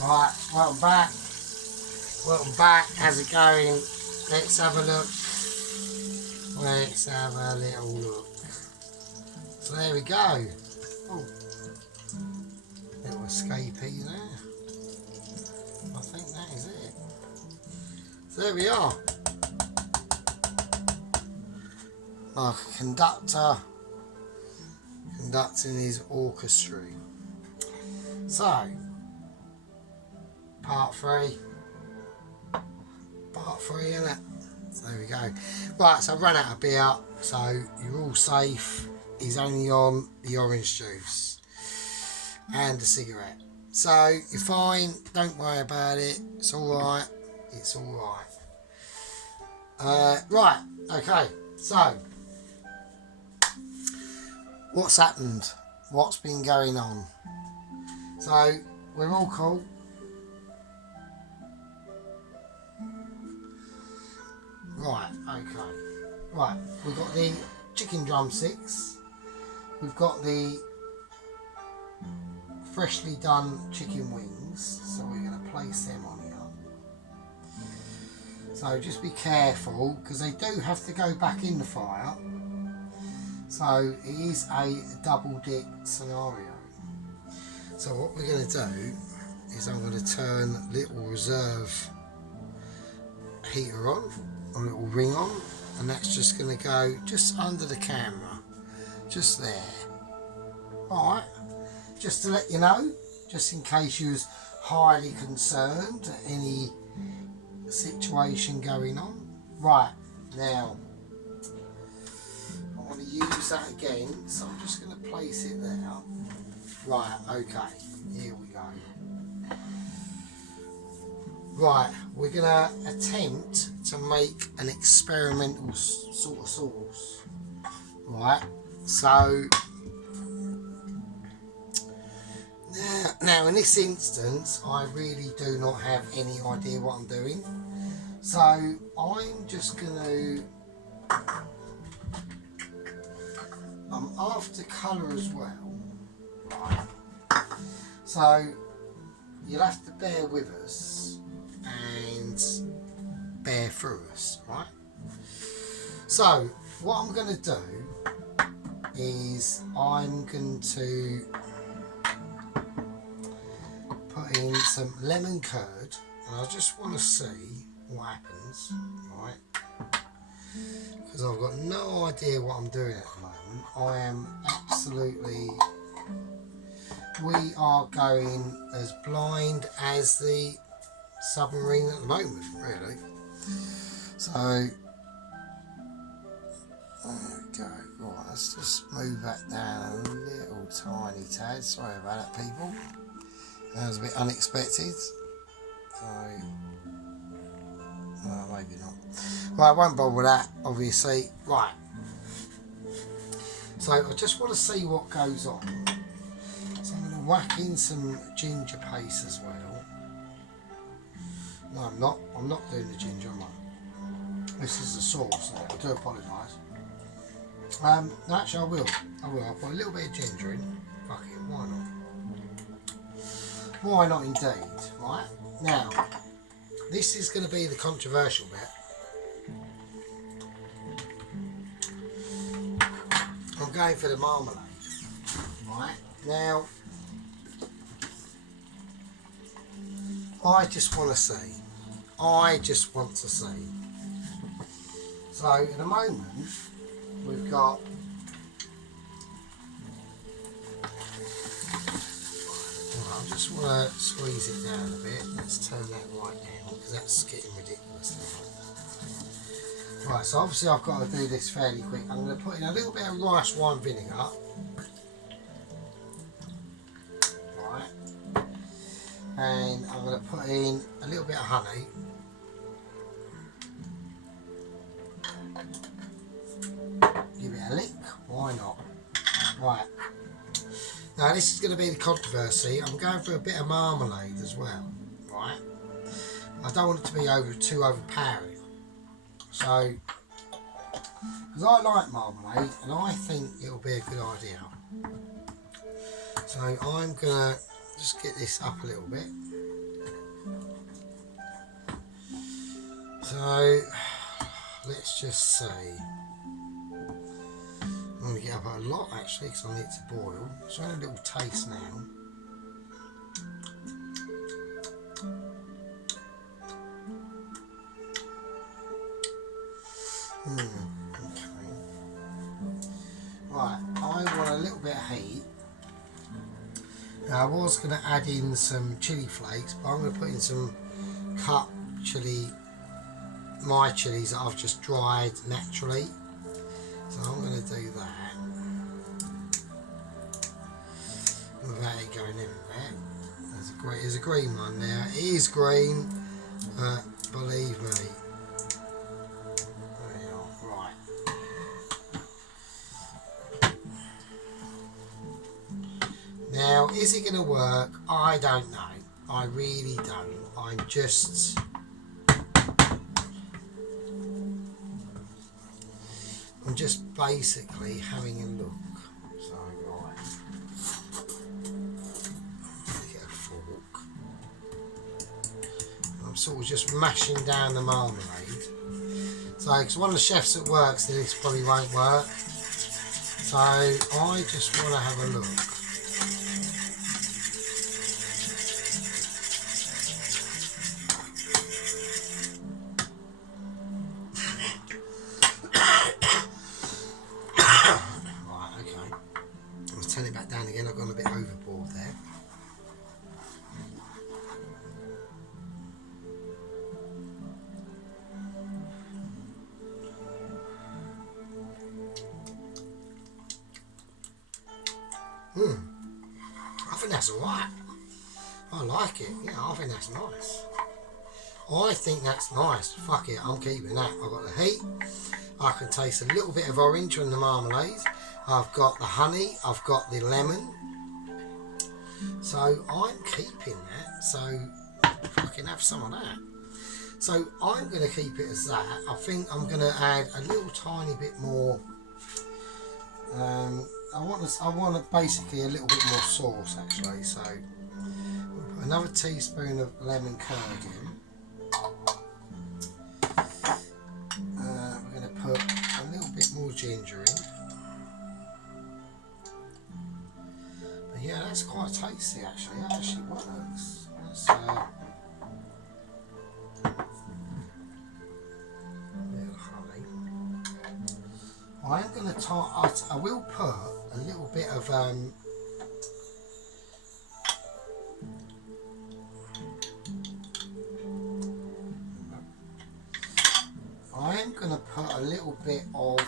Right, welcome back. Welcome back. How's it going? Let's have a look. Let's have a little look. So there we go. Oh, little escapee there. I think that is it. So there we are. Like a conductor conducting his orchestra. So, part three, isn't it? So there we go. Right, so I've run out of beer, so you're all safe. He's only on the orange juice and the cigarette. So you're fine, don't worry about it. It's alright. It's alright. Right, okay, so what's happened? What's been going on? So we're all cool. Right, okay. Right, we've got the chicken drumsticks. We've got the freshly done chicken wings. So we're going to place them on here. So just be careful because they do have to go back in the fire. So it is a double dip scenario. So what we're going to do is I'm going to turn little reserve heater on, a little ring on, and that's just going to go just under the camera, just there. Alright, just to let you know, just in case you was highly concerned at any situation going on. Right, now I want to use that again, so I'm just going to place it there. Right, okay, here we go. Right, we're going to attempt to make an experimental sort of sauce. Right, so now in this instance, I really do not have any idea what I'm doing. So I'm just going to, I'm after colour as well. Right, so you'll have to bear with us and bear through us, right? So what I'm going to do is I'm going to put in some lemon curd, and I just want to see what happens, right? Because I've got no idea what I'm doing at the moment. I am absolutely, we are going as blind as the submarine at the moment, really. So there we go. Right, let's just move that down a little tiny tad. Sorry about that, people. That was a bit unexpected. So maybe not. Right, I won't bother with that, obviously. Right. So I just want to see what goes on. So I'm going to whack in some ginger paste as well. No, I'm not. I'm not doing the ginger, am I? This is the sauce. I do apologise. No, actually, I will. I'll put a little bit of ginger in. Fuck it, why not? Why not indeed, right? Now, this is going to be the controversial bit. I'm going for the marmalade. Right, now, I just want to see. So, at the moment, we've got I just want to squeeze it down a bit. Let's turn that right down because that's getting ridiculous now. Right, so obviously I've got to do this fairly quick. I'm going to put in a little bit of rice wine vinegar. Right. And I'm going to put in a little bit of honey. Give it a lick. Why not? Right. Now this is going to be the controversy. I'm going for a bit of marmalade as well, right? I don't want it to be too overpowering. So, because I like marmalade and I think it'll be a good idea. So I'm going to just get this up a little bit. So let's just see. I'm going to get up a lot actually because I need it to boil. So I have a little taste now. Okay. Right, I want a little bit of heat. Now, I was going to add in some chili flakes, but I'm going to put in some cut chili, my chilies that I've just dried naturally. So I'm going to do that without it going everywhere. There's a green one there. It is green, but believe me. There you are. Right. Now, is it going to work? I don't know. I really don't. I'm just basically having a look. So, right. Get a fork. I'm sort of just mashing down the marmalade. So, because one of the chefs at work said this probably won't work. So, I just want to have a look. Turn it back down again. I've gone a bit overboard there. I think that's alright. I like it. Yeah, I think that's nice. I think that's nice. Fuck it, I'm keeping that. I've got the heat. I can taste a little bit of orange from the marmalade. I've got the honey. I've got the lemon. So I'm keeping that. So fucking have some of that. So I'm going to keep it as that. I think I'm going to add a little tiny bit more. I want basically a little bit more sauce actually. So we'll put another teaspoon of lemon curd in. We're going to put a little bit more ginger in. But yeah, that's quite tasty actually. That actually works. That's, I am going to I will put a little bit of I am going to put a little bit of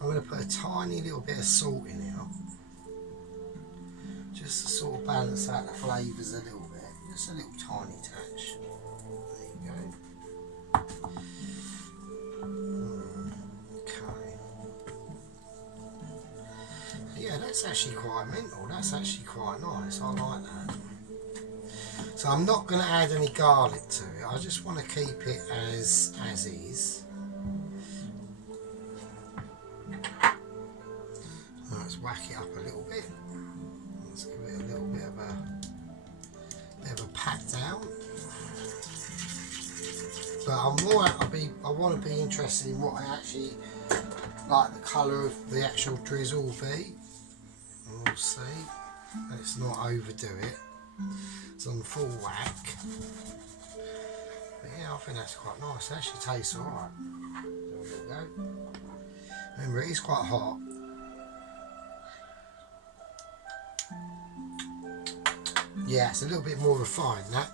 I'm going to put a tiny little bit of salt in it, just to sort of balance out the flavours a little bit, just a little tiny touch. There you go. Okay. Yeah, that's actually quite mental. That's actually quite nice. I like that. So I'm not going to add any garlic to it. I just want to keep it as is. Let's whack it up a little bit. Let's give it a little bit of a pat down. But I want to be interested in what I actually like the colour of the actual drizzle will be. And we'll see. Let's not overdo it. It's on full whack. But yeah, I think that's quite nice. It actually tastes alright. There we go. Remember, it is quite hot. Yeah, it's a little bit more refined, that.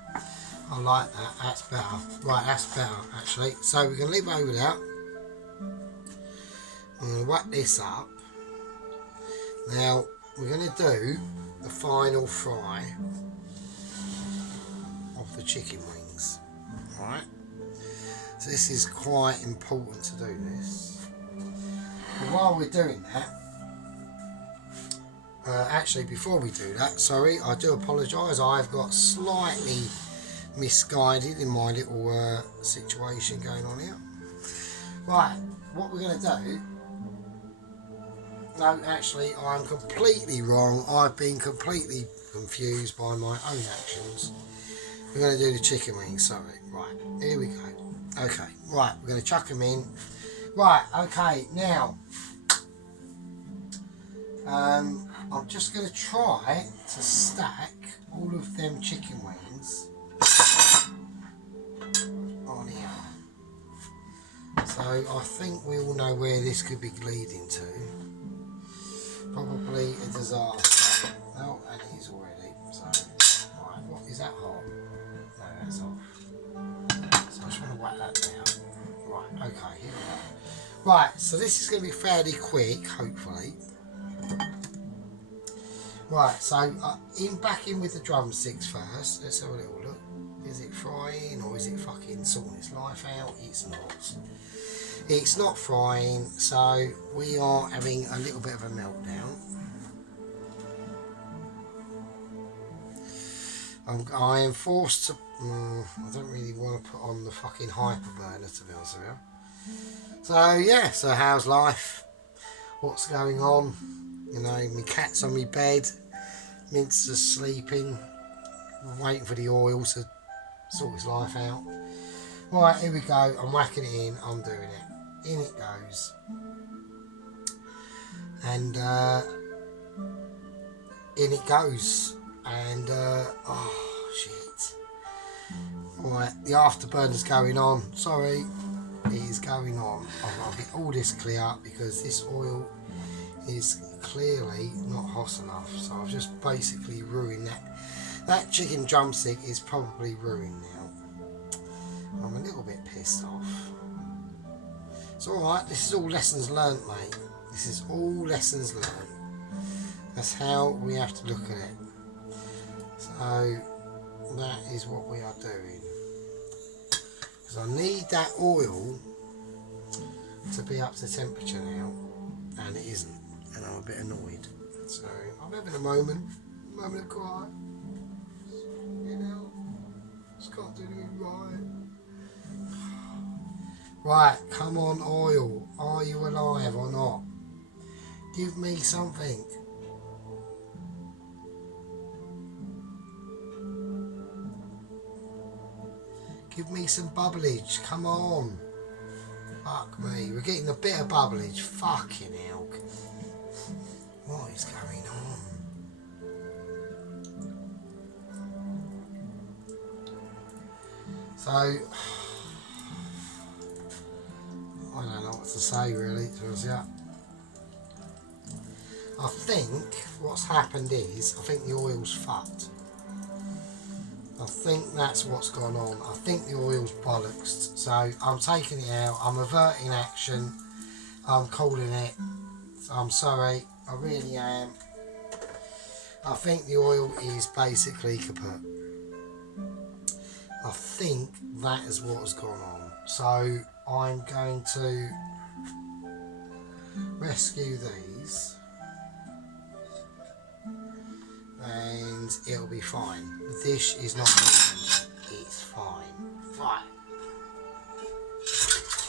I like that. That's better. Right, that's better, actually. So we're going to leave it over there. I'm going to whack this up. Now, we're going to do the final fry of the chicken wings. Alright? So this is quite important to do this. But while we're doing that, actually before we do that, sorry, I do apologise, I've got slightly misguided in my little situation going on here. Right, what we're going to do, no, actually I'm completely wrong. I've been completely confused by my own actions. We're going to do the chicken wings, sorry. Right, here we go. Okay, right, we're going to chuck them in. Right, okay, now, I'm just going to try to stack all of them chicken wings on here. So I think we all know where this could be leading to. Probably a disaster. Oh, and it is already. So, right, what is that hot? No, that's off. So I just want to whack that down. Right, okay, here we go. Right, so this is going to be fairly quick, hopefully. Right, so back in with the drumsticks first. Let's have a little look. Is it frying or is it fucking sorting its life out? It's not. It's not frying, so we are having a little bit of a meltdown. I am forced to. I don't really want to put on the fucking hyper burner, to be honest with you. So yeah, so how's life? What's going on? You know, my cat's on my bed, Mince is sleeping, waiting for the oil to sort his life out. Right, here we go. I'm whacking it in. I'm doing it. In it goes. And in it goes. And oh shit. Right, the afterburner's going on. Sorry, it is going on. I've got to get all this clear up because this oil is clearly not hot enough. So I've just basically ruined that. That chicken drumstick is probably ruined now. I'm a little bit pissed off. It's alright, this is all lessons learnt, mate. This is all lessons learnt. That's how we have to look at it. So that is what we are doing. Because I need that oil to be up to temperature now, and it isn't, and I'm a bit annoyed. So I'm having a moment of quiet. You know, just can't do anything right. Right, come on oil, are you alive or not? Give me something. Give me some bubblage, come on. Fuck me, we're getting a bit of bubblage, fucking hell. What is going on? So, I don't know what to say really, to be honest with you. I think what's happened is, I think the oil's fucked. I think that's what's gone on. I think the oil's bollocks. So I'm taking it out, I'm averting action, I'm calling it. I'm sorry, I really am. I think the oil is basically kaput. I think that is what has gone on. So I'm going to rescue these and it'll be fine. The dish is not moving. It's fine.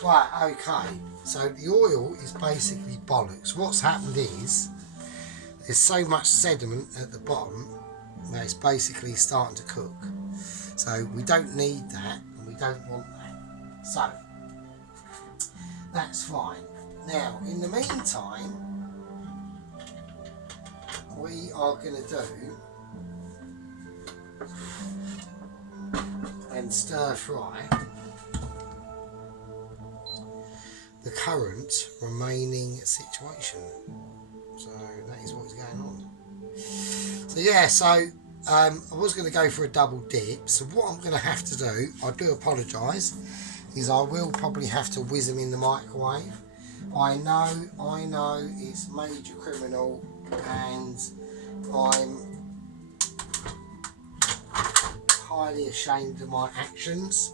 Right, okay. So the oil is basically bollocks. What's happened is there's so much sediment at the bottom that it's basically starting to cook. So we don't need that and we don't want that. So that's fine. Now, in the meantime, we are going to do and stir fry the current remaining situation. So that is what is going on. So yeah, so I was going to go for a double dip. So what I'm going to have to do, I do apologise, is I will probably have to whiz them in the microwave. I know it's major criminal and I'm highly ashamed of my actions,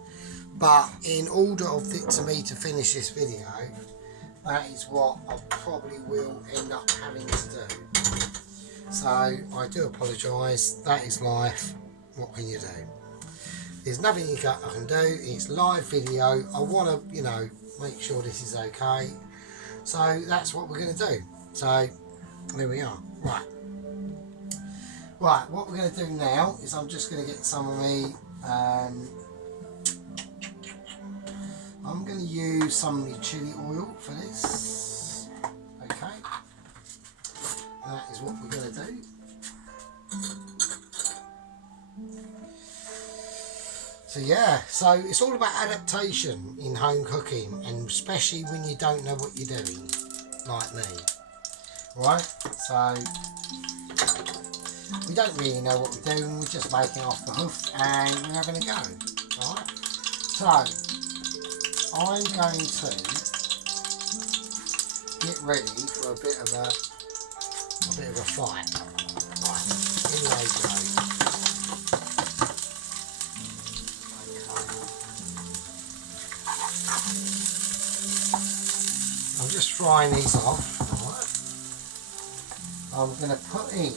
but in order for me to finish this video, that is what I probably will end up having to do. So I do apologise, that is life, what can you do? There's nothing I can do, it's live video, I want to, you know, make sure this is okay. So that's what we're going to do. So there we are. Right, what we're going to do now is I'm just going to get some of me I'm going to use some of the chili oil for this. Okay, that is what we're going to do. So yeah, so it's all about adaptation in home cooking, and especially when you don't know what you're doing, like me. Right, so we don't really know what we're doing, we're just making off the hoof and we're having a go. Right, so I'm going to get ready for a bit of a fight. Right, in they go. Okay. I'm just frying these off. I'm going to put in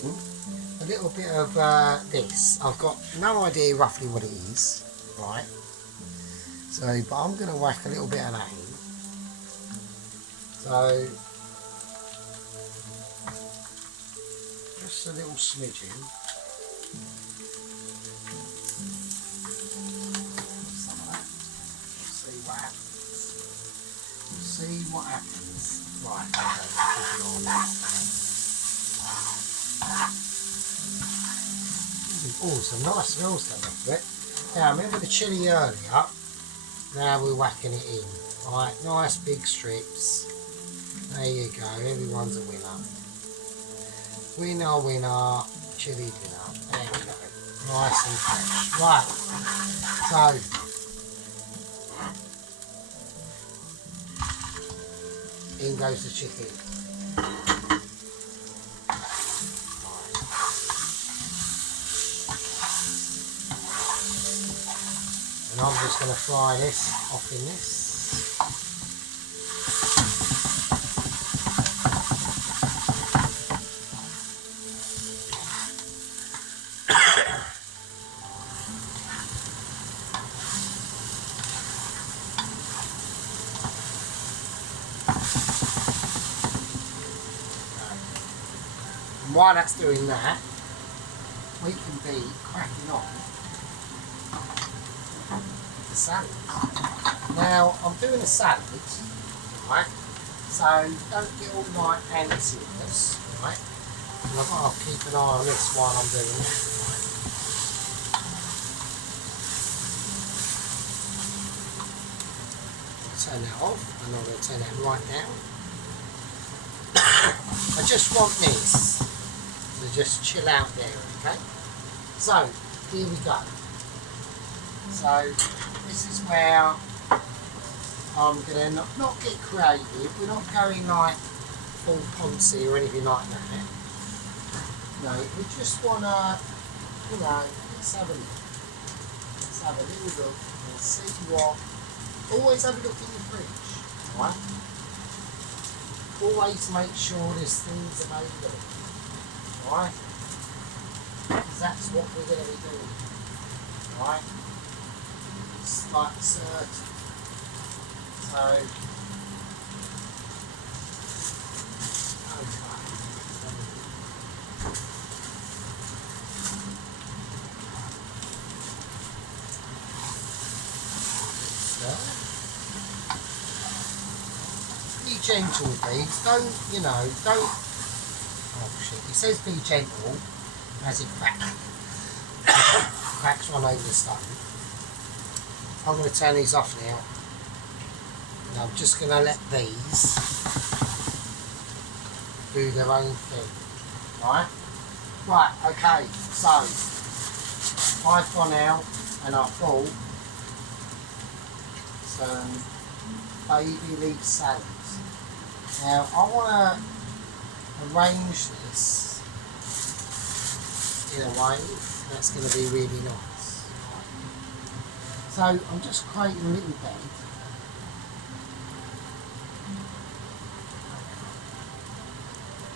a little bit of this. I've got no idea roughly what it is, right? So, but I'm going to whack a little bit of that in. So, just a little smidgen. Some of that. We'll see what happens. We'll see what happens. Right, okay. Oh, some nice smells coming off of it. Now, remember the chilli earlier? Now we're whacking it in. Right, nice big strips. There you go, everyone's a winner. Winner, winner, chilli dinner. There we go. Nice and fresh. Right, so in goes the chicken. And I'm just going to fry this off in this. And while that's doing that, we can be cracking on the salad. Now I'm doing a salad, right? So don't get all night antsy with this, right? And I've got to keep an eye on this while I'm doing that, right? I'll turn that off, and I'm going to turn that right now. I just want this to just chill out there, okay? So here we go. So this is where I'm going to not get creative. We're not going like full Ponzi or anything like that. No, we just want to, you know, let's have a look. Let's have a little look and see what. Always have a look in your fridge, right? Always make sure there's things available, right? Because that's what we're going to be doing, right? It's like certain. So, okay. Be gentle, please. Don't, you know, don't. Oh shit! It says be gentle, as it cracks one over the stone. I'm going to turn these off now. And I'm just going to let these do their own thing. Right? Right, okay, so I've gone out and I thought some baby leaf salads. Now I want to arrange this in a way that's going to be really nice. So I'm just creating a little bed.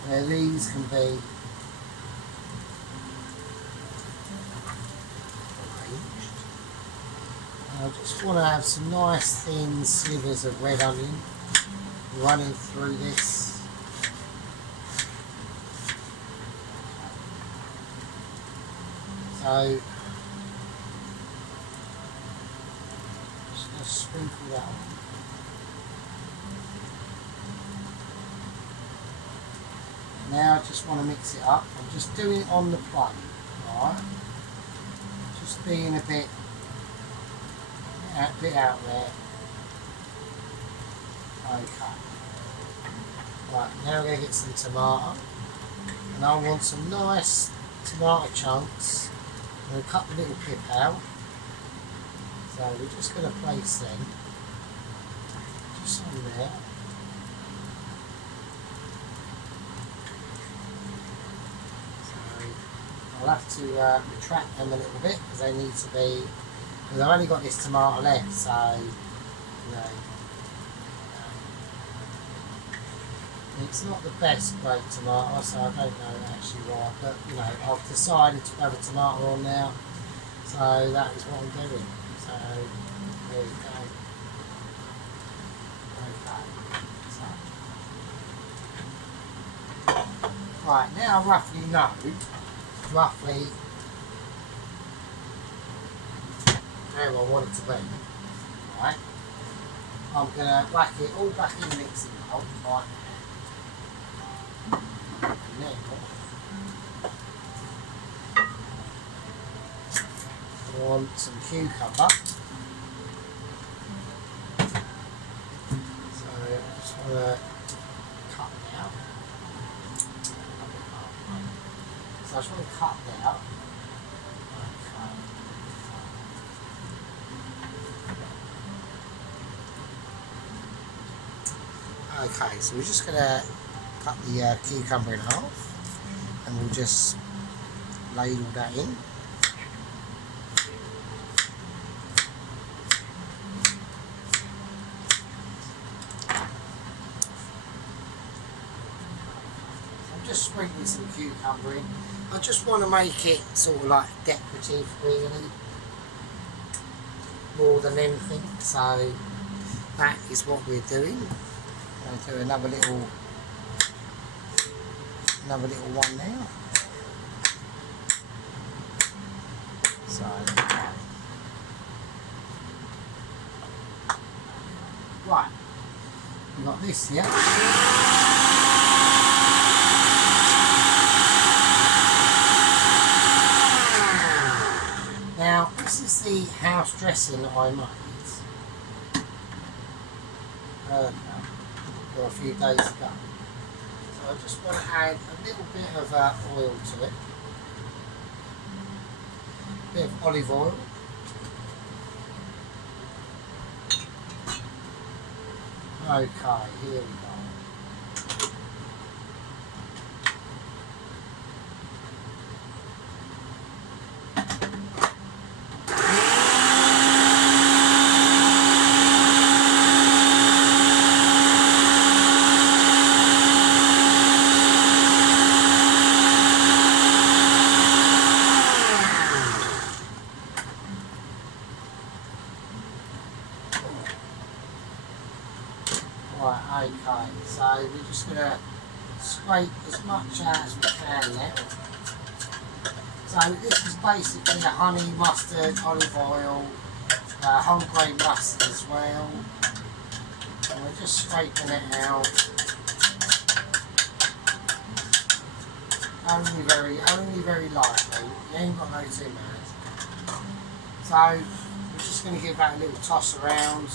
Where these can be arranged. And I just want to have some nice thin slivers of red onion running through this. So just sprinkle that on. Now I just want to mix it up. I'm just doing it on the plate, right? Just being a bit out there. Okay. Right, now we're going to get some tomato. And I want some nice tomato chunks. I'm going to cut the little pip out. So we're just going to place them just on there. So I'll have to retract them a little bit because they need to be, because I've only got this tomato left, so you know, it's not the best grade tomato, so I don't know actually why, but you know, I've decided to have a tomato on now, so that is what I'm doing. So there we go. Okay. So right, now I roughly know how I want it to be. Right. I'm gonna whack it all back in the mixing bowl right now. And then I want some cucumber. So I just want to cut it out. So I just want to cut it out. Okay, so we're just going to cut the cucumber in half and we'll just ladle that in. I'm just sprinkling some cucumber in. I just want to make it sort of like decorative really, more than anything, so that is what we're doing. I'm going to do another little one now. So right, we've got this here. Now this is the house dressing that I made a few days ago. So I just want to add a little bit of oil to it. A bit of olive oil. Okay, here we go. Right, okay, so we're just going to scrape as much out as we can now. So this is basically a honey, mustard, olive oil, whole grain mustard as well. And we're just scraping it out. Only very lightly. You ain't got no too much. So we're just going to give that a little toss around.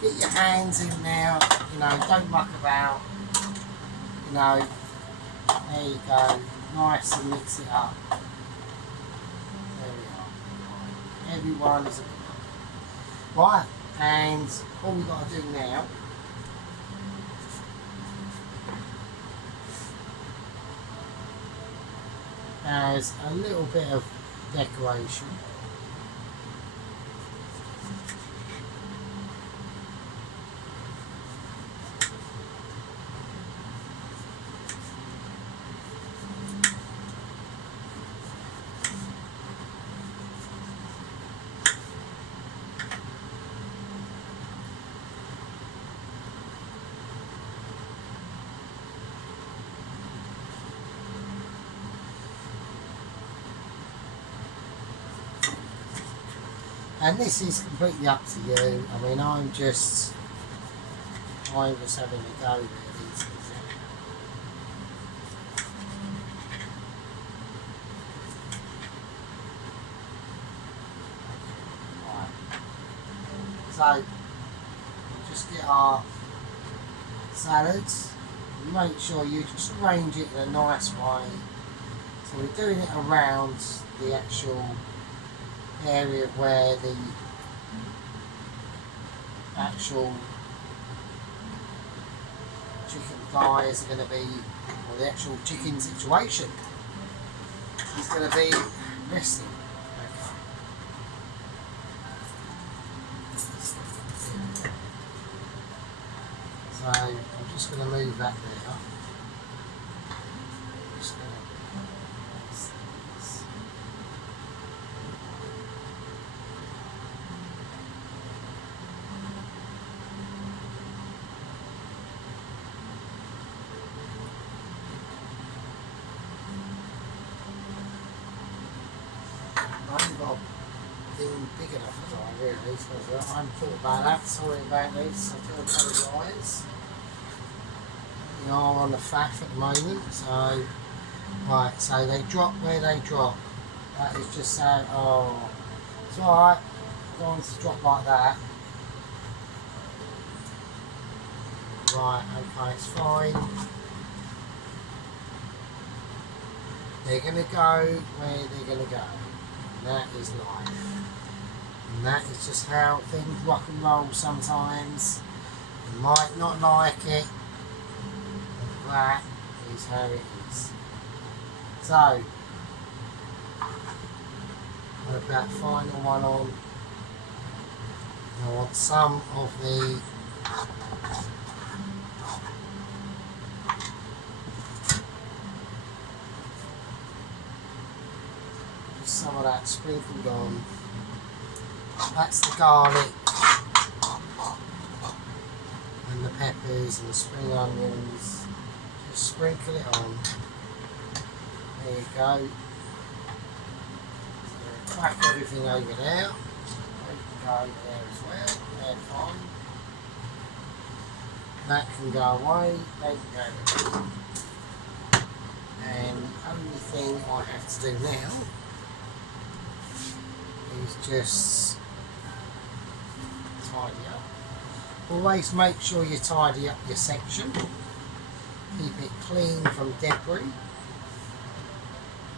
Get your hands in now, you know, don't muck about, you know, there you go, nice and mix it up. There we are. Everyone is a good one. Right, and all we've got to do now is a little bit of decoration. And this is completely up to you. I mean, I'm just having a go really. So we'll just get our salads. Make sure you just arrange it in a nice way. So we're doing it around the actual area where the actual chicken thighs are going to be, or the actual chicken situation is going to be resting. So I'm just going to move that there. Just going to place these. I haven't got a thing big enough as I really, so I haven't thought about that. Sorry about this, I do apologise. We are on the faff at the moment, so right, so they drop where they drop. That is just saying, oh, it's alright, I don't want it to drop like that. Right, okay, it's fine. They're going to go where they're going to go. And that is life. And that is just how things rock and roll sometimes. You might not like it. That is how it is. So, put that final one on. I want some of the some of that sprinkled on. That's the garlic and the peppers and the spring onions. Just sprinkle it on. There you go. So crack everything over there. You can go over there as well. They're fine. That can go away. They can go over there. And the only thing I have to do now is just tidy up. Always make sure you tidy up your section. Keep it clean from debris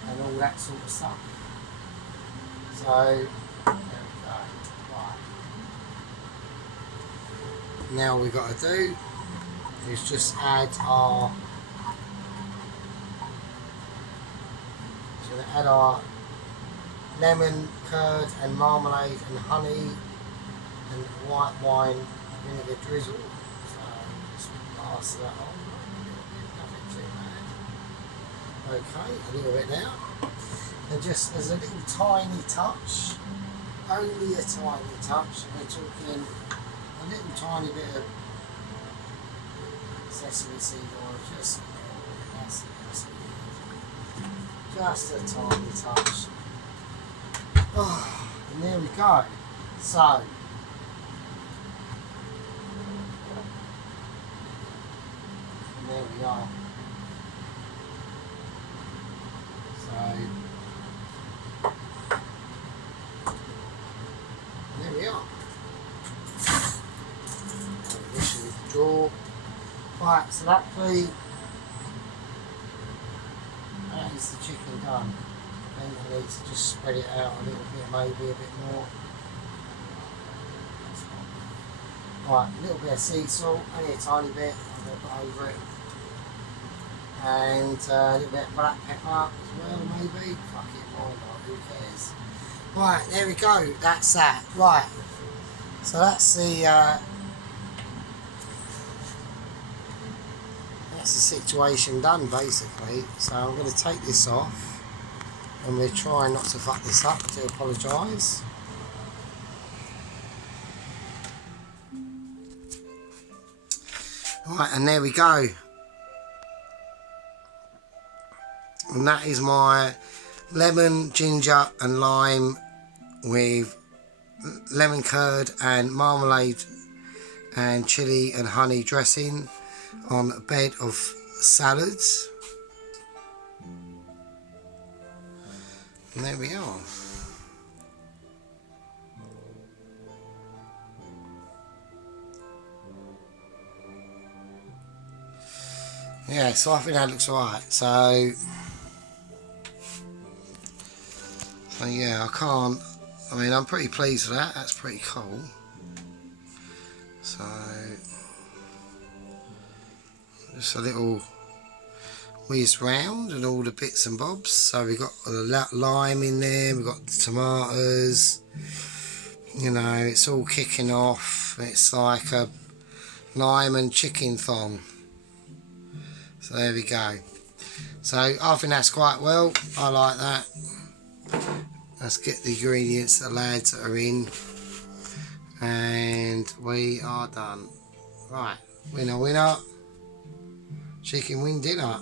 and all that sort of stuff. So there we go. Right. Now all we've got to do is just add our lemon, curd and marmalade and honey and white wine vinegar drizzle. So just pass that on. Nothing too bad. Okay, a little bit now. And just as a little tiny touch, only a tiny touch, we're talking a little tiny bit of sesame seed oil, just a tiny touch. Oh, and there we go. So, and there we are. So, there we are. This is the drawer. Right, so that is the chicken done. I think I need to just spread it out a little bit, maybe a bit more. Right, a little bit of sea salt, only a tiny bit, I'm going to put over it. And a little bit of black pepper as well, maybe. Fuck it, why not? Who cares? Right, there we go. That's that. Right. So that's the situation done, basically. So I'm going to take this off. And we're trying not to fuck this up, I do apologise. Right, and there we go. And that is my lemon, ginger and lime with lemon curd and marmalade and chilli and honey dressing on a bed of salads. And there we are. Yeah, so I think that looks alright. So yeah, I mean, I'm pretty pleased with that. That's pretty cool. So just a little whiz round and all the bits and bobs. So we've got the lime in there, we've got the tomatoes, you know, it's all kicking off. It's like a lime and chicken thong. So there we go. So I think that's quite well. I like that. Let's get the ingredients, the lads that are in, and we are done. Right, winner, winner, chicken wing dinner.